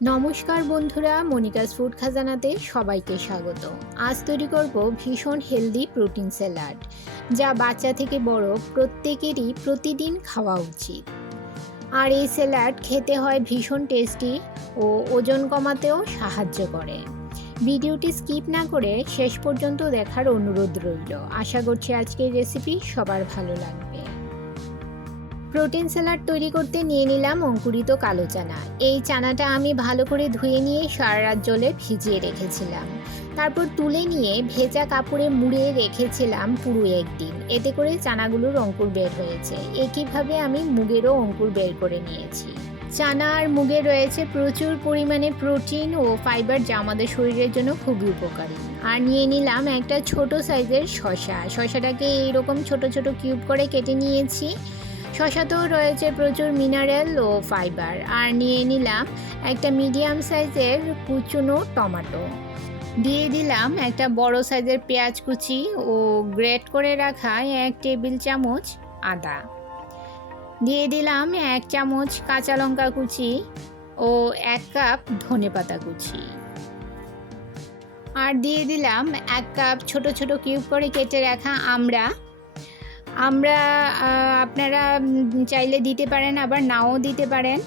নমস্কার বন্ধুরা, Monica's food খাজানাতে সবাইকে স্বাগত। আজ তৈরি করব ভীষণ হেলদি প্রোটিন স্যালাড, যা বাচ্চা থেকে বড় প্রত্যেকেরই প্রতিদিন খাওয়া উচিত। আর এই স্যালাড খেতে হয় ভীষণ টেস্টি ও ওজন কমাতেও সাহায্য করে। ভিডিওটি স্কিপ না করে শেষ পর্যন্ত দেখার অনুরোধ রইল। আশা করছি আজকের রেসিপি সবার ভালো লাগবে। প্রোটিন স্যালাড তৈরি করতে নিয়ে নিলাম অঙ্কুরিত কালো চানা। এই চানাটা আমি ভালো করে ধুয়ে নিয়ে সারা রাত জলে ভিজিয়ে রেখেছিলাম। তারপর তুলে নিয়ে ভেজা কাপড়ে মুড়ে রেখেছিলাম পুরো একদিন। এতে করে চানাগুলোর অঙ্কুর বের হয়েছে। একইভাবে আমি মুগেরও অঙ্কুর বের করে নিয়েছি। চানা আর মুগে রয়েছে প্রচুর পরিমাণে প্রোটিন ও ফাইবার, যা আমাদের শরীরের জন্য খুবই উপকারী। আর নিয়ে নিলাম একটা ছোট সাইজের শসাটাকে এইরকম ছোট ছোট কিউব করে কেটে নিয়েছি। শসাতেও রয়েছে প্রচুর মিনারেল ও ফাইবার। আর নিয়ে নিলাম একটা মিডিয়াম সাইজের কুচনো টমেটো। দিয়ে দিলাম একটা বড় সাইজের পেঁয়াজ কুচি ও গ্রেট করে রাখা 1 টেবিল চামচ আদা। দিয়ে দিলাম 1 চামচ কাঁচা লঙ্কা কুচি ও 1 কাপ ধনেপাতা কুচি। আর দিয়ে দিলাম 1 কাপ ছোট ছোট কিউব করে কেটে রাখা আমড়া। আপনারা চাইলে দিতে পারেন, আবার নাও দিতে পারেন।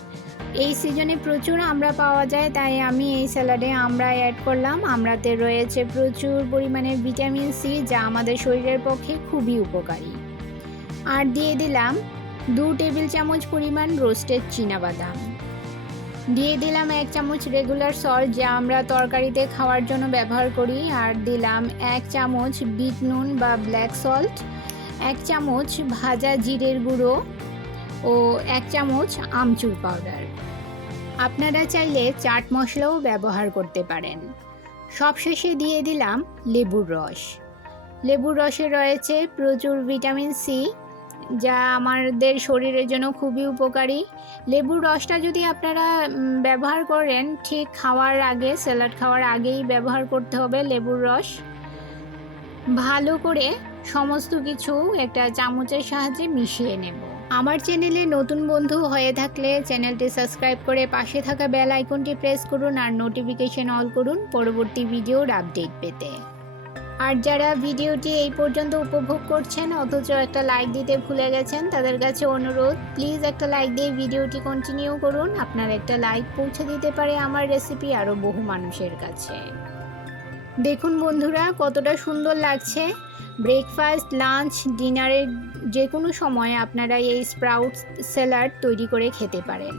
এই সিজনে প্রচুর আমড়া পাওয়া যায়, তাই আমি এই স্যালাডে আমড়া অ্যাড করলাম। আমড়াতে রয়েছে প্রচুর পরিমাণে ভিটামিন সি, যা আমাদের শরীরের পক্ষে খুবই উপকারী। আর দিয়ে দিলাম 2 টেবিল চামচ পরিমাণ রোস্টেড চীনাবাদাম। দিয়ে দিলাম 1 চামচ রেগুলার সল্ট, যা আমরা তরকারিতে খাওয়ার জন্য ব্যবহার করি। আর দিলাম 1 চামচ বিট নুন বা ব্ল্যাক সল্ট, 1 চামচ ভাজা জিরের গুঁড়ো ও 1 চামচ আমচুর পাউডার। আপনারা চাইলে চাট মশলাও ব্যবহার করতে পারেন। সবশেষে দিয়ে দিলাম লেবুর রস। লেবুর রসে রয়েছে প্রচুর ভিটামিন সি, যা আমাদের শরীরের জন্য খুবই উপকারী। লেবুর রসটা যদি আপনারা ব্যবহার করেন, ঠিক খাওয়ার আগে, স্যালাড খাওয়ার আগেই ব্যবহার করতে হবে লেবুর রস। ভালো করে সমস্ত কিছু একটা চামচের সাহায্যে মিশিয়ে নেব। আমার চ্যানেলে নতুন বন্ধু হয়ে থাকলে চ্যানেলটি সাবস্ক্রাইব করে পাশে থাকা বেল আইকনটি প্রেস করুন আর নোটিফিকেশন অল করুন পরবর্তী ভিডিওর আপডেট পেতে। আর যারা ভিডিওটি এই পর্যন্ত উপভোগ করছেন অথচ একটা লাইক দিতে ভুলে গেছেন, তাদের কাছে অনুরোধ, প্লিজ একটা লাইক দিয়ে ভিডিওটি কন্টিনিউ করুন। আপনার একটা লাইক পৌঁছে দিতে পারে আমার রেসিপি আরও বহু মানুষের কাছে। দেখুন বন্ধুরা, কতটা সুন্দর লাগছে। ব্রেকফাস্ট, লাঞ্চ, ডিনারের যে কোনো সময় আপনারা এই স্প্রাউট স্যালাড তৈরি করে খেতে পারেন।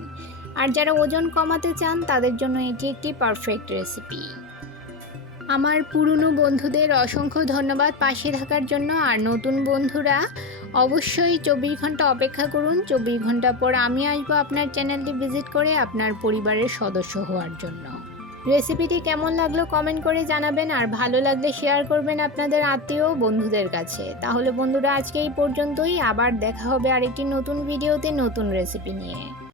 আর যারা ওজন কমাতে চান তাদের জন্য এটি একটি পারফেক্ট রেসিপি। আমার পুরনো বন্ধুদের অসংখ্য ধন্যবাদ পাশে থাকার জন্য। আর নতুন বন্ধুরা অবশ্যই 24 ঘন্টা অপেক্ষা করুন। 24 ঘন্টা পর আমি আসবো আপনার চ্যানেলটি ভিজিট করে আপনার পরিবারের সদস্য হওয়ার জন্য। রেসিপিটি কেমন লাগলো কমেন্ট করে জানাবেন, আর ভালো লাগলে শেয়ার করবেন আপনাদের আত্মীয় বন্ধুদের কাছে। তাহলে বন্ধুরা, আজকে এই পর্যন্তই। আবার দেখা হবে আরেকটি নতুন ভিডিওতে নতুন রেসিপি নিয়ে।